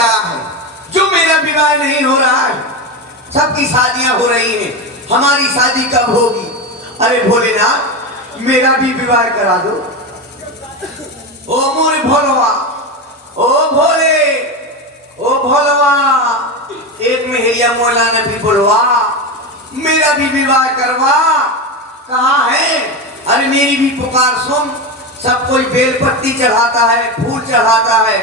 क्या है जो मेरा विवाह नहीं हो रहा है? सबकी शादियां हो रही हैं, हमारी शादी कब होगी? अरे भोलेनाथ, मेरा भी विवाह करा दो। ओ मोरे भोलवा, ओ भोले, ओ भोलवा, एक मेहरिया मौलाना भी बोलवा, मेरा भी विवाह करवा। कहाँ है? अरे मेरी भी पुकार सुन। सब कोई बेलपत्ती चढ़ाता है, फूल चढ़ाता है,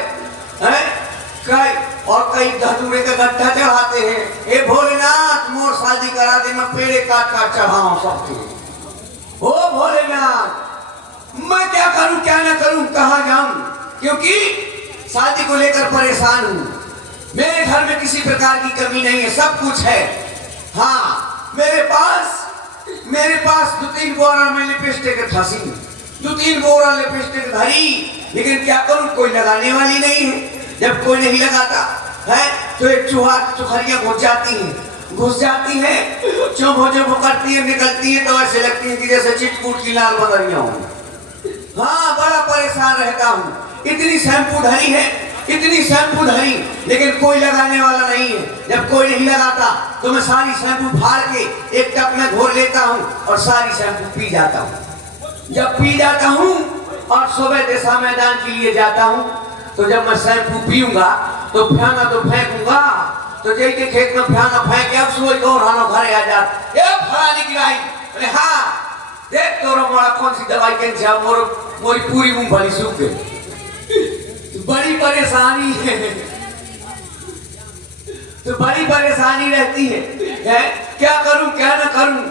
कई धतूरे का गट्ठा चढ़ाते हैं। ए भोलेनाथ, मोर शादी करा दे, मैं पेड़े काट काट चढ़ाऊं सबके। ओ भोलेनाथ, मैं क्या करूं क्या ना करूं, कहाँ जाऊं? क्योंकि शादी को लेकर परेशान हूं। मेरे घर में किसी प्रकार की कमी नहीं है, सब कुछ है। हाँ, मेरे पास 2-3 बोरा में लिपस्टिक फंसी, 2-3 बोरा लिपस्टिक धरी, लेकिन क्या करूं, कोई लगाने वाली नहीं है। जब कोई नहीं लगाता है तो एक चुहरिया घुस जाती है, चुभ करती है, निकलती है तो ऐसे लगती है कि जैसे चिटकूट की लाल बदरियां हो। हाँ, बड़ा परेशान रहता हूँ। इतनी शैम्पू धरी, लेकिन कोई लगाने वाला नहीं है। जब कोई नहीं लगाता तो मैं सारी शैम्पू फाड़ के एक टप में घोर लेता हूँ और सारी शैम्पू पी जाता हूँ। जब पी जाता हूँ और सुबह दिशा मैदान के लिए जाता हूँ, तो जब मैं शैम्पू पीऊंगा तो फेंका तो फेंकूंगा, तो जय के खेत में फेंक के अब सुबह दौड़ानो घरे आ जा, ए फलानी की लाई, अरे हाँ देख तोरो मोड़ा कौन सी दवाई के मोरी पूरी मूंगफली सूख गई। बड़ी परेशानी है, तो बड़ी परेशानी रहती है, क्या करूं क्या ना करूं।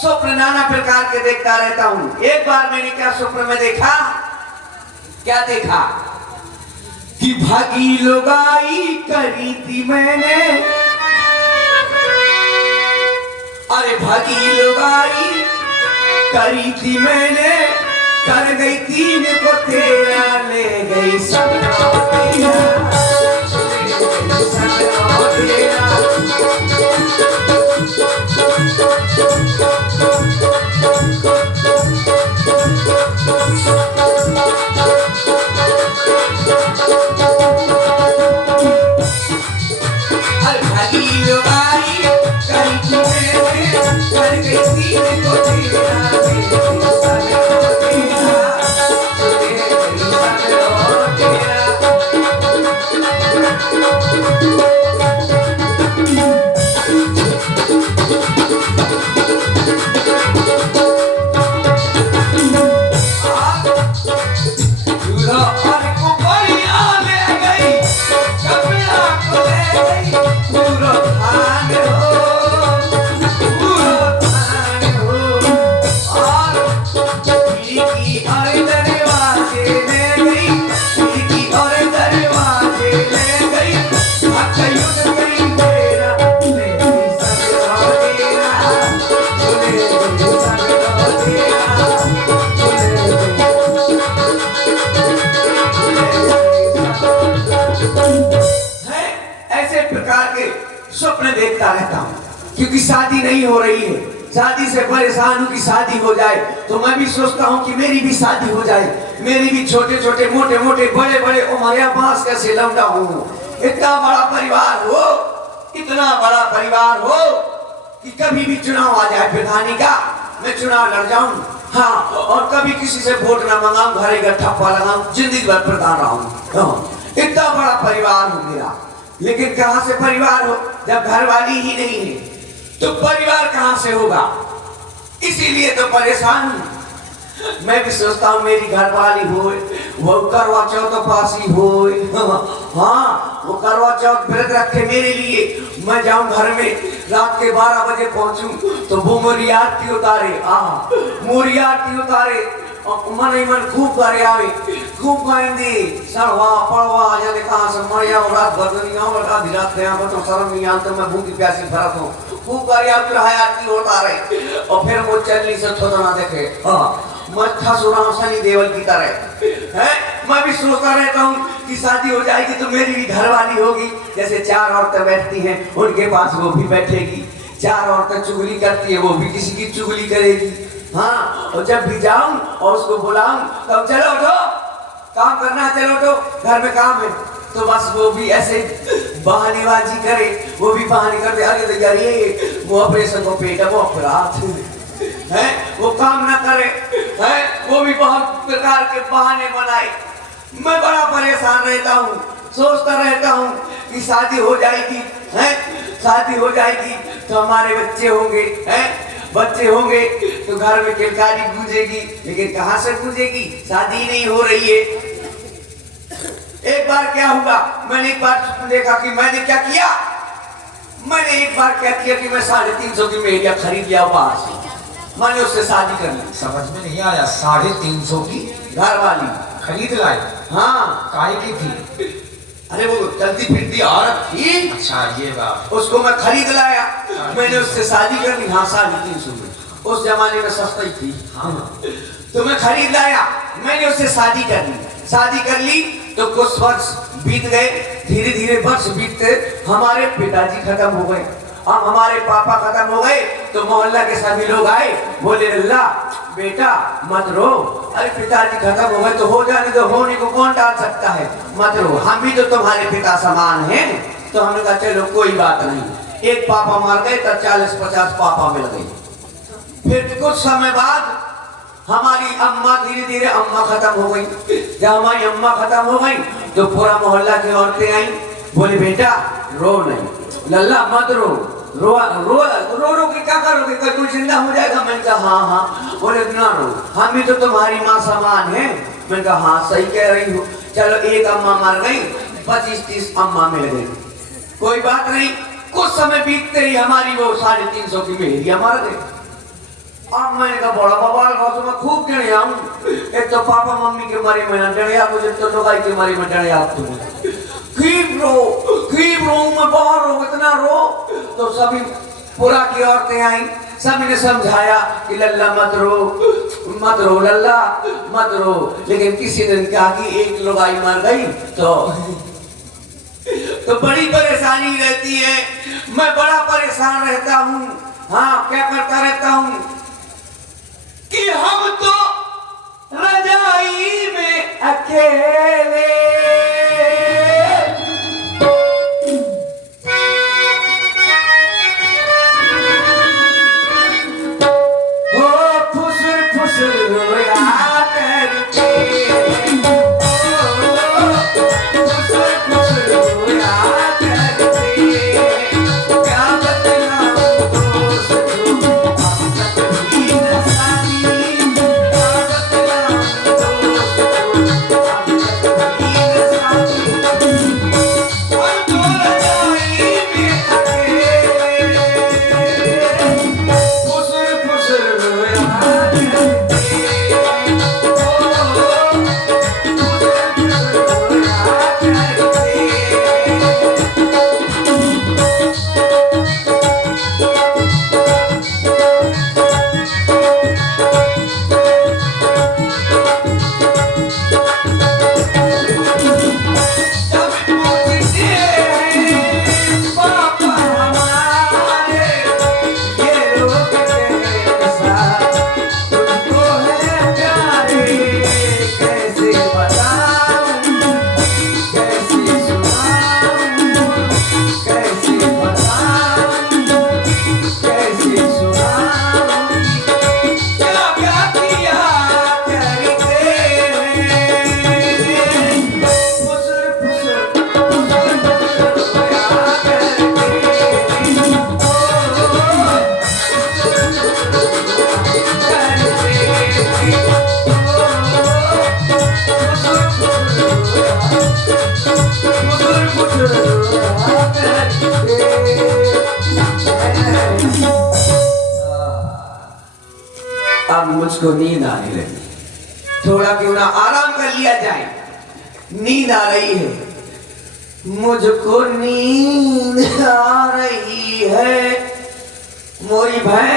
स्वप्न नाना प्रकार के देखता रहता हूं। एक बार मैंने क्या स्वप्न में देखा, क्या देखा कि भागी लुगाई करी थी मैंने, अरे भागी लुगाई करी थी मैंने, कर गई 3 को तेरा, ले गई सपना तेरा। स्वप्न देखता रहता हूँ, क्योंकि शादी नहीं हो रही है। शादी से परेशान हूँ कि शादी हो जाए, तो मैं भी सोचता हूँ कि मेरी भी शादी हो जाए। मेरी भी छोटे छोटे मोटे मोटे बड़े बड़े उमरिया बांस कैसे लौटा हूँ। इतना बड़ा परिवार हो, इतना बड़ा परिवार हो कि कभी भी चुनाव आ जाए प्रधानी का, मैं चुनाव लड़ जाऊं। हाँ, और कभी किसी से वोट ना मंगाऊं, घरे का ठप्पा लगाऊं, जिंदगी भर प्रधान रहूं। इतना बड़ा परिवार हो मेरा, लेकिन कहां से परिवार हो जब घरवाली ही नहीं है, तो परिवार कहां से होगा? इसीलिए तो परेशान हूं। मैं भी सोचता हूँ मेरी घरवाली हो, वो करवा चौथ पासी हो। हाँ, वो करवा चौथ व्रत रखे मेरे लिए, मैं जाऊं घर में, रात के 12 बजे पहुंचूं तो वो मोरी आरती उतारे, मोरी आरती उतारे, मन ही मन खूब करे आवे, खूब गाएंगे सड़वा पड़वा, जाने कहाँ से मरिया और रात भर दुनिया और आधी रात गया तो शर्म नहीं आता, मैं भूखी प्यासी भरत हूँ, खूब करे आवे, आरती उतारे और फिर वो चलनी से थोड़ा ना देखे। हाँ, मत्था सुराम सनी देवल की तरह है। मैं भी सोचता रहता हूँ कि शादी हो जाएगी तो मेरी भी घरवाली होगी। जैसे 4 औरतें बैठती हैं, उनके पास वो भी बैठेगी, 4 औरतें चुगली करती है, वो भी किसी की चुगली करेगी। हाँ, और जब भी जाऊं और उसको बुलाऊं, तब चलो उठो, काम करना, चलो उठो, घर में काम है। 4 औरतें बैठती हैं, 4 औरतें चुगली करती है, 4 औरतें चुगली करती है। हाँ, और जब भी जाऊं और उसको बुलाऊं, तब चलो उठो, काम करना, चलो उठो, घर में काम है। 4 औरतें बैठती हैं, 4 औरतें चुगली करती है, 4 औरतें चुगली करती है। हाँ, और जब भी जाऊं और उसको बुलाऊं, तब चलो उठो, काम करना, चलो उठो, घर में काम है। तो बस वो भी ऐसे बहानेबाजी करे, वो भी बहाने करते, अरे भैया ये वो ऑपरेशन को पेट है, वो अपराध है, वो काम ना करे है, वो भी बहुत प्रकार के बहाने बनाए। मैं बड़ा परेशान रहता हूँ, सोचता रहता हूँ कि शादी हो जाएगी है, शादी हो जाएगी तो हमारे बच्चे होंगे हैं, बच्चे होंगे तो घर में किलकारी गूंजेगी, लेकिन कहाँ से गूंजेगी, शादी नहीं हो रही है। एक बार क्या हुआ, मैंने एक बार देखा कि मैंने क्या किया, मैंने एक बार क्या किया कि मैं 350 की मेहरिया खरीद लिया बाहर से, मैंने उससे शादी कर ली। समझ में नहीं आया, 350 की घर वाली खरीद लाए? हाँ। काहे की थी? अरे वो चलती फिरती औरत थी। अच्छा ये बात। उसको मैं खरीद लाया, मैंने उससे शादी कर ली। हाँ 350 में, उस जमाने में सस्ता ही थी। हाँ तो मैं खरीद लाया, मैंने उससे शादी कर ली। शादी कर ली तो कुछ वर्ष बीत गए, धीरे धीरे वर्ष बीतते हमारे पिताजी खत्म हो गए, अब हमारे पापा खत्म हो गए, तो मोहल्ला के सभी लोग आए, बोले अल्लाह बेटा मत रो, अरे पिताजी खत्म हो गए तो हो जाने दो, होने को कौन टाल सकता है, मत रो, हम भी तो तुम्हारे पिता समान हैं। तो हमने कहा चलो कोई बात नहीं, एक पापा मर गए तो 40-50 पापा मिल गए। फिर कुछ समय बाद हमारी अम्मा, धीरे धीरे अम्मा खत्म हो गई। जब हमारी अम्मा खत्म हो गई तो पूरा मोहल्ला की औरतें आई, बोले बेटा रो नहीं, लल्ला मत रो, रो रो रो रो के क्या करोगे, कल कोई जिंदा हो जाएगा। मैंने कहा हाँ हाँ, बोले ना रो, हम भी तो तुम्हारी माँ समान है। मैंने कहा हाँ सही कह रही हो। चलो एक अम्मा मर गई, 25-30 अम्मा मिल गई, कोई बात नहीं। कुछ समय बीतते ही हमारी वो 350 की मेहरिया मर गई। अब मैंने कहा बड़ा बवाल हो, तो मैं खूब डरिया हूँ। एक तो पापा मम्मी के मारे में डरिया, मुझे तो लोगाई के मारे में डरिया। खूब रो मैं बाहर रो, इतना रो। तो सभी पूरा की औरतें आई, सभी ने समझाया कि लल्ला मत रो लल्ला मत रो, लेकिन किसी ने कहा कि एक लोगाई मर गई तो बड़ी परेशानी रहती है। मैं बड़ा परेशान रहता हूँ। हाँ क्या करता रहता हूँ कि हम तो रजाई में अकेले, हो फुसुर फुसुर रोया करके, फुसुर फुसुर रोया करके, क्या बतलाऊं दोस्तों अब तक भी न सारी, क्या बतलाऊं दोस्तों अब तक भी न सारी। हम तो रजाई में अकेले, फुसुर फुसुर रोया करके, अब मुझको नींद आने लगी, थोड़ा क्यों ना आराम कर लिया जाए, नींद आ रही है, मुझको नींद आ रही है, मोरी भैंस